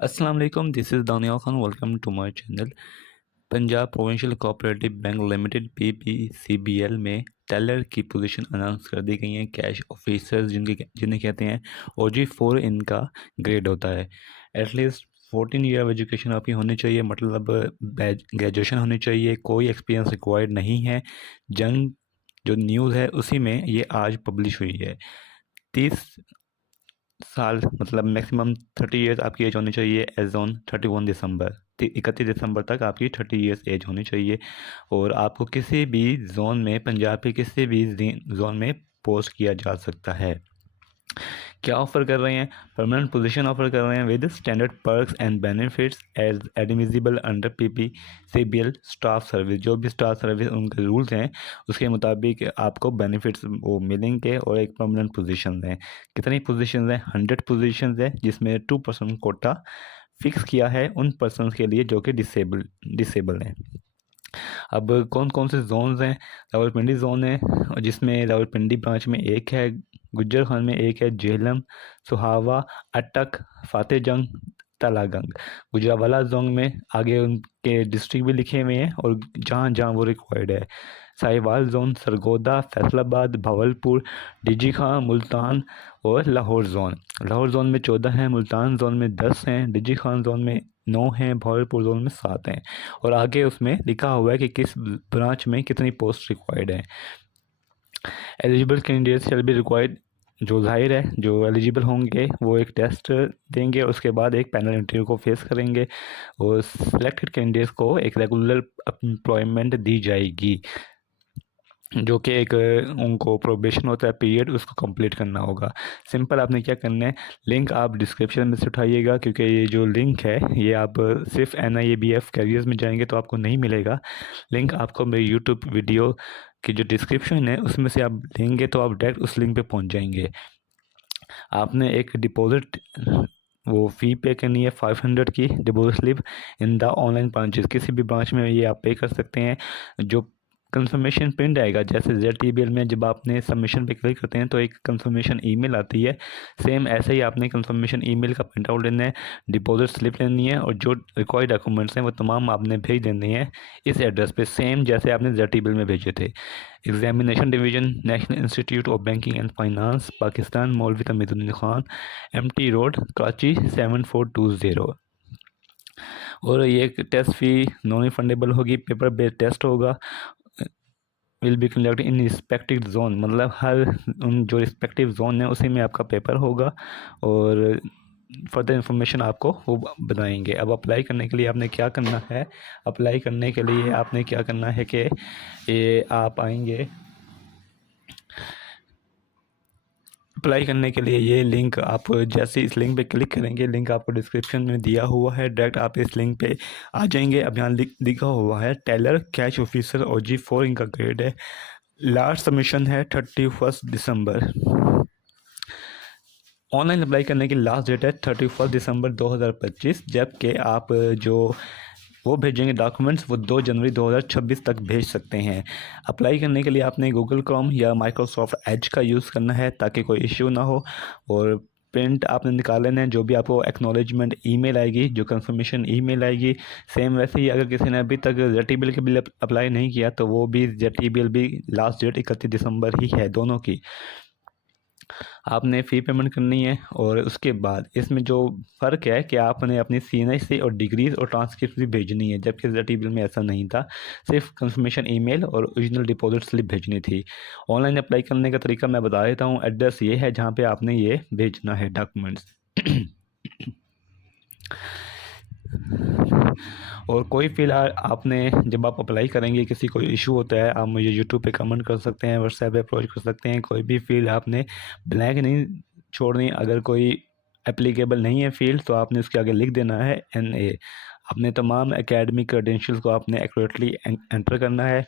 अस्सलाम वालेकुम, this is Dania Khan. Welcome to my channel. Punjab provincial cooperative bank limited PPCBL में teller की पोजीशन अनाउंस कर दी गई है। कैश ऑफिसर्स जिन्हें कहते हैं OG4 इनका ग्रेड होता है। एटलीस्ट 14 ईयर ऑफ एजुकेशन आपकी होनी चाहिए, मतलब ग्रेजुएशन होनी चाहिए। कोई एक्सपीरियंस रिक्वायर्ड नहीं है। जंग जो न्यूज़ है उसी में ये आज पब्लिश हुई है। 30 साल मतलब मैक्सिमम 30 ईयर्स आपकी एज होनी चाहिए एज ऑन 31 दिसंबर। 31 दिसंबर तक आपकी 30 ईयर्स एज होनी चाहिए। और आपको किसी भी जोन में, पंजाब के किसी भी जोन में पोस्ट किया जा सकता है। क्या ऑफ़र कर रहे हैं? परमानेंट पोजीशन ऑफ़र कर रहे हैं with standard perks and benefits as admissible under PPCBL staff service. जो भी स्टाफ सर्विस उनके रूल्स हैं उसके मुताबिक आपको बेनिफिट्स वो मिलेंगे। और एक परमानेंट पोजीशन है। कितनी पोजीशन है? 100 पोजीशन है, जिसमें 2% कोटा फिक्स किया है उन पर्सन के लिए जो कि डिसेबल हैं। अब कौन कौन से जोन्स हैं? रावलपिंडी जोन है, और जिसमें रावलपिंडी ब्रांच में एक है, गुज्जर खान में एक है, जेहलम, सुहावा, अटक, फातेजंग, तलागंग। गुजरावाला जोन में आगे उनके डिस्ट्रिक्ट भी लिखे हुए हैं और जहाँ जहाँ वो रिक्वायर्ड है। साहिवाल जोन, सरगोदा, फैसलाबाद, भावलपुर, डिजी खां, मुल्तान और लाहौर जोन। लाहौर जोन में 14 हैं, मुल्तान जोन में 10 हैं, डिजी खान जोन में 9 हैं, भावलपुर जोन में 7 हैं। और आगे उसमें लिखा हुआ है कि किस ब्रांच में कितनी पोस्ट रिक्वायर्ड है। Eligible candidate shall be required. जो जाहिर है, जो एलिजिबल होंगे वो एक टेस्ट देंगे, उसके बाद एक पैनल इंटरव्यू को फेस करेंगे और सिलेक्टेड कैंडिडेट्स को एक रेगुलर एम्प्लॉयमेंट दी जाएगी, जो कि एक उनको प्रोबेशन होता है पीरियड, उसको कंप्लीट करना होगा। सिंपल आपने क्या करना है, लिंक आप डिस्क्रिप्शन में से उठाइएगा, क्योंकि ये जो लिंक है ये आप सिर्फ NIABF कैरियर्स में जाएंगे तो आपको नहीं मिलेगा। लिंक आपको मेरे यूट्यूब वीडियो की जो डिस्क्रिप्शन है उसमें से आप लेंगे तो आप डायरेक्ट उस लिंक पे पहुंच जाएंगे। आपने एक डिपॉजिट वो फ़ी पे करनी है 500 की deposit slip in the online branches. किसी भी ब्रांच में ये आप पे कर सकते हैं। जो कंफर्मेशन प्रिंट आएगा, जैसे ZTBL में जब आपने सबमिशन पे क्लिक करते हैं तो एक कंफर्मेशन ईमेल आती है, सेम ऐसे ही आपने कंफर्मेशन ईमेल का प्रिंट आउट लेना है, डिपॉजिट स्लिप लेनी है और जो रिक्वायर्ड डॉक्यूमेंट्स हैं वो तमाम आपने भेज देने हैं इस एड्रेस पे, सेम जैसे आपने ZTBL में भेजे थे। Examination division, national institute of banking and finance, Pakistan, मौलवी तमीज़ुद्दीन खान, MT रोड, कराची 7420। और ये एक टेस्ट फ़ी नॉन रिफंडेबल होगी, पेपर बेस्ड टेस्ट होगा। Will be conducted in respective zone, मतलब हर उन जो रिस्पेक्टिव जोन है उसी में आपका पेपर होगा। और फर्दर इंफॉर्मेशन आपको वो बताएंगे। अब अप्लाई करने के लिए आपने क्या करना है? अप्लाई करने के लिए आपने क्या करना है कि ये आप आएंगे अप्लाई करने के लिए। ये लिंक आप जैसे इस लिंक पे क्लिक करेंगे, लिंक आपको डिस्क्रिप्शन में दिया हुआ है, डायरेक्ट आप इस लिंक पे आ जाएंगे। अब यहाँ लिखा हुआ है टेलर कैश ऑफिसर OG4 इनका ग्रेड है। लास्ट सबमिशन है 31 दिसंबर। ऑनलाइन अप्लाई करने की लास्ट डेट है 31 दिसंबर 2025, जबकि आप जो वो भेजेंगे डॉक्यूमेंट्स वो 2 जनवरी 2026 तक भेज सकते हैं। अप्लाई करने के लिए आपने गूगल क्रोम या माइक्रोसॉफ्ट एज का यूज़ करना है ताकि कोई इश्यू ना हो। और प्रिंट आपने निकाल लेना है, जो भी आपको एक्नॉलेजमेंट ईमेल आएगी, जो कंफर्मेशन ईमेल आएगी, सेम वैसे ही अगर किसी ने अभी तक ZTBL के बिल अप्लाई नहीं किया तो वो भी ZTBL भी लास्ट डेट 31 दिसंबर ही है दोनों की। आपने फ़ी पेमेंट करनी है। और उसके बाद इसमें जो फ़र्क है कि आपने अपनी CNSC और डिग्रीज़ और ट्रांसक्रिप्ट भी भेजनी है, जबकि ZTBL में ऐसा नहीं था, सिर्फ कंफर्मेशन ईमेल और ओरिजिनल डिपॉजिट स्लिप भेजनी थी। ऑनलाइन अप्लाई करने का तरीका मैं बता देता हूँ। एड्रेस ये है जहाँ पे आपने ये भेजना है डॉक्यूमेंट्स। और कोई फ़िलहाल आपने जब आप अप्लाई करेंगे, किसी कोई इशू होता है, आप मुझे यूट्यूब पे कमेंट कर सकते हैं, व्हाट्सएप पे अप्रोच कर सकते हैं। कोई भी फील्ड आपने ब्लैंक नहीं छोड़नी। अगर कोई एप्लीकेबल नहीं है फील्ड तो आपने उसके आगे लिख देना है NA। अपने तमाम एकेडमिक क्रेडेंशियल्स को आपने एक्यूरेटली एंटर करना है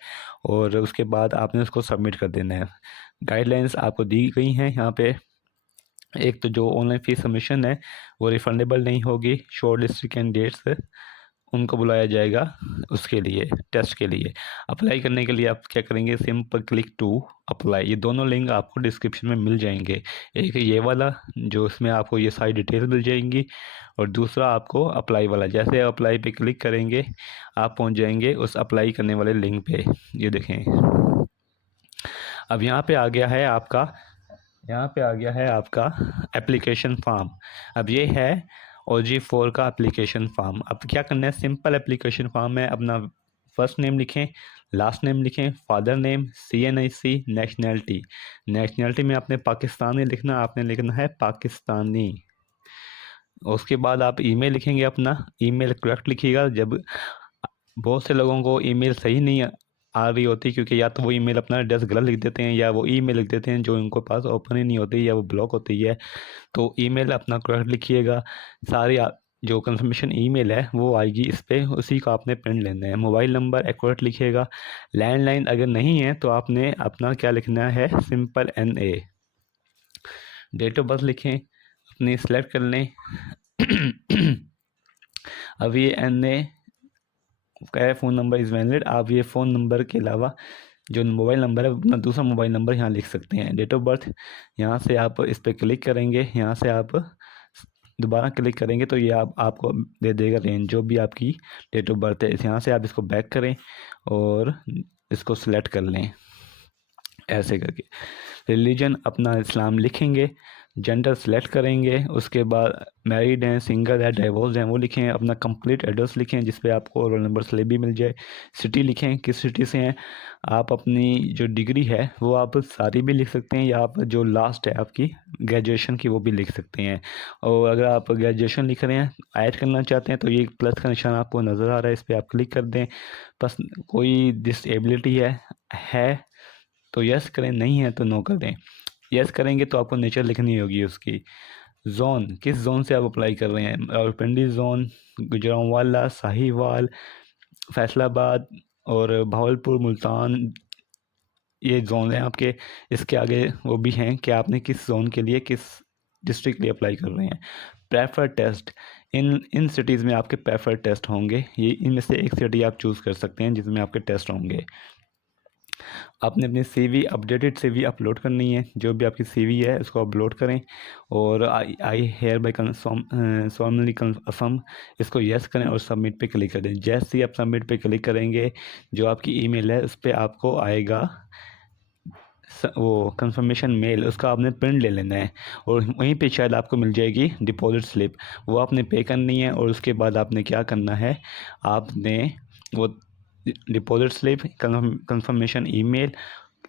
और उसके बाद आपने उसको सबमिट कर देना है। गाइडलाइंस आपको दी गई हैं यहाँ पे। एक तो जो ऑनलाइन फ़ीस सबमिशन है वो रिफंडेबल नहीं होगी शॉर्ट लिस्ट कैंडिडेट्स उनको बुलाया जाएगा उसके लिए, टेस्ट के लिए। अप्लाई करने के लिए आप क्या करेंगे, सिंपल क्लिक टू अप्लाई। ये दोनों लिंक आपको डिस्क्रिप्शन में मिल जाएंगे। एक ये वाला जो इसमें आपको ये सारी डिटेल्स मिल जाएंगी, और दूसरा आपको अप्लाई वाला। जैसे अप्लाई पे क्लिक करेंगे आप पहुंच जाएंगे उस अप्लाई करने वाले लिंक पे। ये देखें, अब यहाँ पे आ गया है आपका एप्लीकेशन फॉर्म। अब ये है OG4 का एप्लीकेशन फॉर्म। अब क्या करना है, सिंपल एप्लीकेशन फॉर्म है। अपना फर्स्ट नेम लिखें, लास्ट नेम लिखें, फादर नेम, CNIC, नेशनैलिटी में आपने पाकिस्तानी लिखना, आपने लिखना है पाकिस्तानी। उसके बाद आप ईमेल लिखेंगे, अपना ईमेल करेक्ट लिखिएगा। जब बहुत से लोगों को ईमेल सही नहीं आ रही होती, क्योंकि या तो वो ईमेल अपना एड्रेस गलत लिख देते हैं, या वो ईमेल लिख देते हैं जो उनको पास ओपन ही नहीं होती, या वो ब्लॉक होती है। तो ईमेल अपना करेक्ट लिखिएगा। सारी जो कंफर्मेशन ईमेल है वो आएगी इस पर, उसी का आपने प्रिंट लेना है। मोबाइल नंबर एक्यूरेट लिखिएगा। लैंडलाइन अगर नहीं है तो आपने अपना क्या लिखना है, simple NA। Date of birth लिखें, अपनी सेलेक्ट कर लें। अब ये NA कह रहे फ़ोन नंबर इज़ वैलिड। आप ये फ़ोन नंबर के अलावा जो मोबाइल नंबर है अपना दूसरा मोबाइल नंबर यहाँ लिख सकते हैं। डेट ऑफ बर्थ, यहाँ से आप इस पर क्लिक करेंगे, यहाँ से आप दोबारा क्लिक करेंगे तो ये आपको दे देगा रेंज जो भी आपकी डेट ऑफ बर्थ है। यहाँ से आप इसको बैक करें और इसको सिलेक्ट कर लें ऐसे करके। रिलीजन अपना इस्लाम लिखेंगे, जेंडर सेलेक्ट करेंगे, उसके बाद मैरिड हैं, सिंगल है, डाइवोर्स हैं वो लिखें। अपना कंप्लीट एड्रेस लिखें जिस पे आपको रोल नंबर स्लिप भी मिल जाए। सिटी लिखें, किस सिटी से हैं आप। अपनी जो डिग्री है वो आप सारी भी लिख सकते हैं, या आप जो लास्ट है आपकी ग्रेजुएशन की वो भी लिख सकते हैं। और अगर आप ग्रेजुएशन लिख रहे हैं, ऐड करना चाहते हैं, तो ये प्लस का निशान आपको नज़र आ रहा है, इस पर आप क्लिक कर दें। बस कोई डिसेबिलिटी है तो यस करें, नहीं है तो नो कर दें। यस करेंगे तो आपको नेचर लिखनी होगी उसकी। जोन, किस जोन से आप अप्लाई कर रहे हैं, रावलपिंडी जोन, गुजरांवाला, साहिवाल, फैसलाबाद और भावलपुर, मुल्तान, ये जोन हैं आपके। इसके आगे वो भी हैं कि आपने किस जोन के लिए, किस डिस्ट्रिक्ट के लिए अप्लाई कर रहे हैं। प्रेफर टेस्ट, इन सिटीज़ में आपके प्रेफर टेस्ट होंगे। ये इनमें से एक सिटी आप चूज़ कर सकते हैं जिसमें आपके टेस्ट होंगे। आपने अपनी CV, अपडेटेड CV अपलोड करनी है। जो भी आपकी CV है उसको अपलोड करें, और आई हेयर बाई सॉर्मली कन्फर्म, इसको यस करें और सबमिट पे क्लिक कर दें। जैसे ही आप सबमिट पे क्लिक करेंगे जो आपकी ईमेल है उस पर आपको आएगा वो कंफर्मेशन मेल, उसका आपने प्रिंट ले लेना है, और वहीं पे शायद आपको मिल जाएगी डिपॉजिट स्लिप, वो आपने पे करनी है। और उसके बाद आपने क्या करना है, आपने वो deposit slip, confirmation email,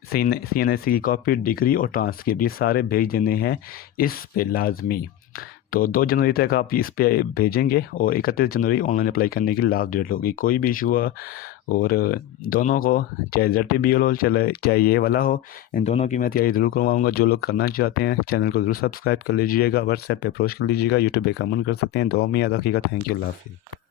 CNIC की कॉपी, डिग्री और ट्रांसक्रिप्ट, ये सारे भेज देने हैं इस पे लाजमी। तो 2 जनवरी तक आप इस पे भेजेंगे, और 31 जनवरी ऑनलाइन अप्लाई करने की लास्ट डेट होगी। कोई भी इशू हुआ, और दोनों को, चाहे ZTB हो चले चाहे ये वाला हो, इन दोनों की मैं तैयारी ज़रूर करवाऊँगा। जो लोग करना चाहते हैं चैनल को ज़रूर सब्सक्राइब कर लीजिएगा, व्हाट्सएप पे अप्रोच कर लीजिएगा, यूट्यूब पे कमेंट कर सकते हैं। दुआ में याद रखिएगा। थैंक यू, अल्लाह हाफ़िज़।